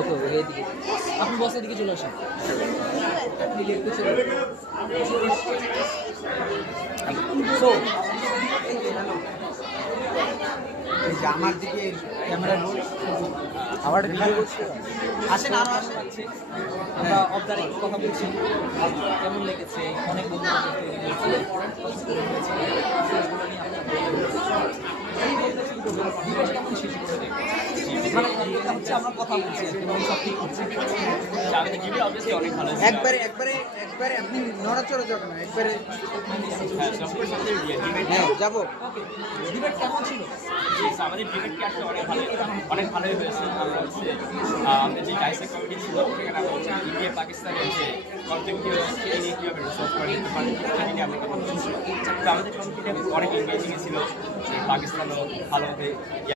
ওকে এইদিকে আপনি বসের দিকে চলে আসেন। সো আমার দিকে ক্যামেরা আবার আসেন আরো আসছে। আমরা অফ দ্য রেকর্ড কথা বলছি, কেমন লেগেছে, অনেক বন্ধু তৈরি হয়েছে, মানে এটা হচ্ছে আমরা কথা বলছি এবং সব ঠিক হচ্ছে। একবারে একবারে একবারে আপনি নড়াচড়া যাবেন না, একবারে হ্যাঁ যাবো। ডিবেট কেমন ছিল? আমাদের ডিবেটকে আসলে অনেক ভালোই হয়েছে। আমরা হচ্ছে আমাদের যে ডাইসেক কমিটি ছিল সেখানে আমরা হচ্ছে ইন্ডিয়া পাকিস্তানের যে কনফ্লিক্ট সেটা নিয়ে কীভাবে রিসলভ করে নিতে পারি সেটা নিয়ে আমরা কথা বলছি। তো আমাদের কমিটিটা অনেক এঙ্গেজিং ছিল, পাকিস্তানও ভালোভাবে